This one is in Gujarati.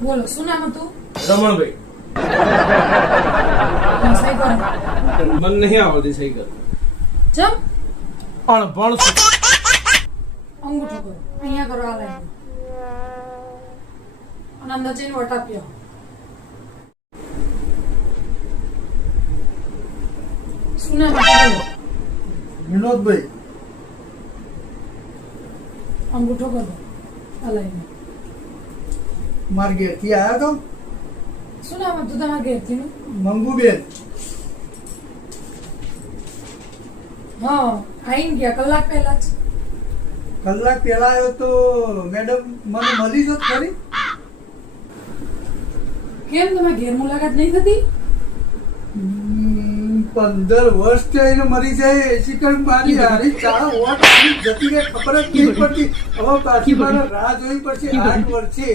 બોલો શું નામ હતું? રમણભાઈ. સહી કરો. મને નહીં આવડતી સહી કર. ચમ અણભણ છું. અંગૂઠો કરો. અહીંયા કરો આ લાઈન. અને અંદર જઈને વટાપ્યો. શું નામ હતું? વિનોદભાઈ. અંગૂઠો કરો આ લાઈન. માર ઘેરથી આવ્યા તો શું નામ હતું તમારા ઘેરથી? મંગુબેન. હા આઈને ગયા કલાક પહેલા જ. કલાક પહેલા આવ્યો તો મેડમ મને મળી જ ખરી. કેમ તમારે ઘેર મુલાકાત નહીં થતી? 15 વર્ષ થઈને મરી જાય એસી કઈ મારી હારી ચા વોટ આવી જતી રહે ખબર જ નહીં પડતી. હવે પાછી મારે રાહ જોવી પડશે 8 વર્ષે.